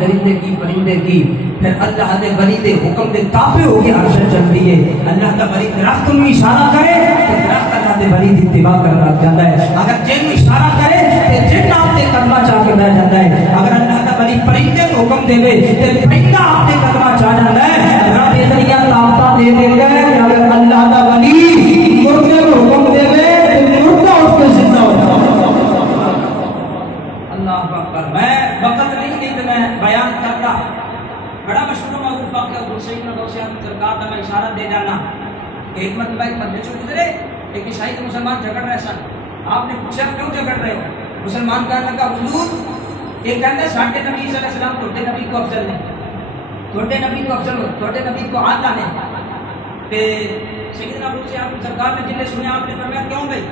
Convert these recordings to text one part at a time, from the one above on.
درندے کی پرندے کی پھر اللہ دے ولی دے حکم دے تابع ہو کے عرش چلتی ہے. اللہ دا ولی درخت میں اشارہ کرے تو درخت اللہ دے ولی دی اتباع کرنا لگ جاتا ہے. اگر جن میں اشارہ کرے تو جن آپ دے قدمہ چاہ کے بیٹھ جاتا ہے. اگر اللہ دا ولی پرندے کو حکم دے تو پرندہ آپ دے قدمہ چاہ جاتا ہے. رب یہ ذریعہ طاقتہ دے دے گا اگر اللہ دا ولی مردے کو حکم دے تو مردہ اس کے زندہ ہو جاتا. اللہ اکبر. میں وقت نہیں کہ میں بیان کرتا. بڑا مشہور معروف واقعہ حسین غوثیان سرکار کا میں اشارہ دے جانا. ایک مرتبہ ایک مسجد سے گزرے, ایک عیسائی کے مسلمان جھگڑ رہے سن. آپ نے پوچھا کیوں جھگڑ رہے ہو؟ مسلمان کہنے لگا حضور یہ کہتے ہیں ساڈے نبی صلی اللہ علیہ وسلم توڑے نبی کو افضل نہیں, توڑے نبی کو افضل ہو, توڑے نبی کو آلہ نہیں. سیدنا غوثیان سرکار نے جنہیں سنیا آپ نے فرمایا کیوں بھائی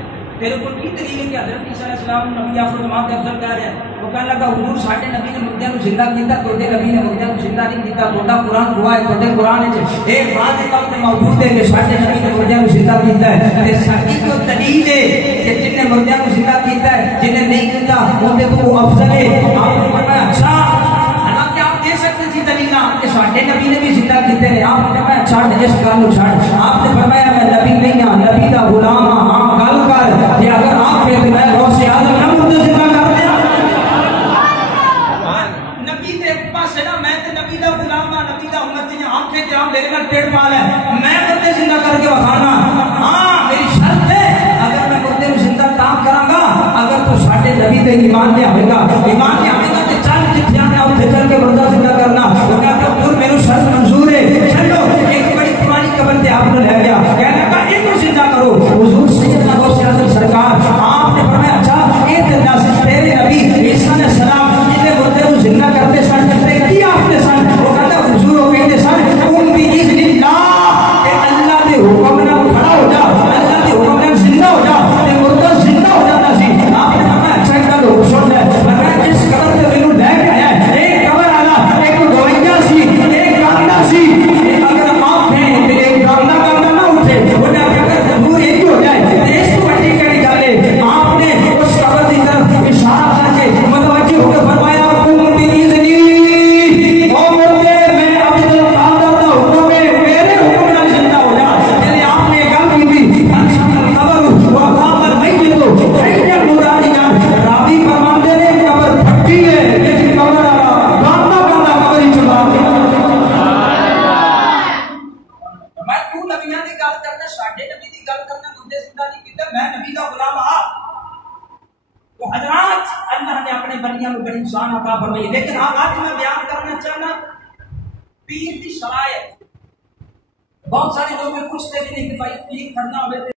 تیرے کو کی دلیل ہے کہ حضرت عیسیٰ علیہ السلام نبی آخر زمان کے افضل کہہ رہے ہیں؟ وہ کہنے لگا حضور ساڈے نبی نے مردیاں کو زندہ کیتا, توڑے نبی نے مردیاں کو زندہ نہیں کیتا. توڑا قرآن ہوا ہے, توڑے قرآن ہے ایک بات کم سے موجود ہے کہ ساڈے نبی نے مردیاں کو زندہ کیتا ہے. تے ساڈی کو دلیل ہے کہ جن نے مردیاں کو زندہ کیتا ہے, جن نے نہیں کیتا وہ تے تو افضل ہے. آپ نے فرمایا اچھا حالانکہ آپ دے سکتے تھی دلیلاں کہ ساڈے نبی نے بھی زندہ کیتے ہیں. آپ نے فرمایا چھاڑ اس گل کو چھاڑ. آپ نے فرمایا میں نبی نہیں ہاں, نبی دا غلام ہاں. آپ گل کر کہ اگر آپ کہتے میں غوث اعظم نہ مردے زندہ کر دیا. نبی دے پاسے نا میں تے نبی دا غلام ہاں, نبی دا امت جی آنکھیں تے ہم میرے نال پیٹ پال ہے, میں مردے زندہ کر کے بخانا. ہاں میری شرط ہے اگر میں مردے کو زندہ تا کراں گا اگر تو ساڈے نبی تے ایمان لے آوے گا, ایمان لے آوے گا تے چل جتھے آنا اوتھے چل کے مردہ زندہ کرنا. وہ کہتا حضور میرے شرط منظور ہے. چلو ایک بڑی پرانی قبر تے آپ نے لے گیا, کہنے لگا ان کو زندہ کرو. حضور سیدنا غوث اعظم سرکار آپ نے فرمایا اچھا یہ تے ناصر تیرے نبی عیسیٰ علیہ السلام جنہیں مردے کو زندہ کرتے سن تے کی آپ نے سن؟ وہ کہتا حضور وہ کہتے سن ان بھی اذن اللہ کہ اللہ دے حکم نال کھڑا ہو جا, اللہ دے حکم نال زندہ ہو جا تے مردہ زندہ ہو جاتا سی. آپ نے فرمایا اچھا ایک گل ہو سن لے, فرمایا جس قبر تے مینوں لے کے آیا ہے ایک قبر والا ایک گوئیاں سی ایک گاندا سی, اگر آپ ہیں تے ایک گاندا نہ اٹھے وہ نہ اگر ضرور ایک ہو جائے اس کو بڑی کڑی گل ہے. آپ نے اس قبر کی طرف اشارہ کر کے متوجہ ہو کے فرمایا قوم باذنی, او مردے میں عبد القادر دا حکم ہے میرے حکم نال زندہ ہو جا. یعنی آپ نے گل کی تھی قبر و قبر میت حی مرادی جان راوی فرماتے نے قبر پھٹی ہے لیکن قبر والا گاندا قبر ہی چلا دیا. میں کیوں نبیاں دی گل کرنا, ساڈے نبی دی گل کرنا, مردے زندہ نہیں کیتے, میں نبی دا غلام ہاں. تو حضرات اللہ نے اپنے بندیاں کو بڑی شان عطا فرمائی. لیکن آج میں بیان کرنا چاہنا پیر دی شرائط. بہت سارے لوگ پوچھتے کہ نہیں کہ بھائی پیر پڑھنا ہوئے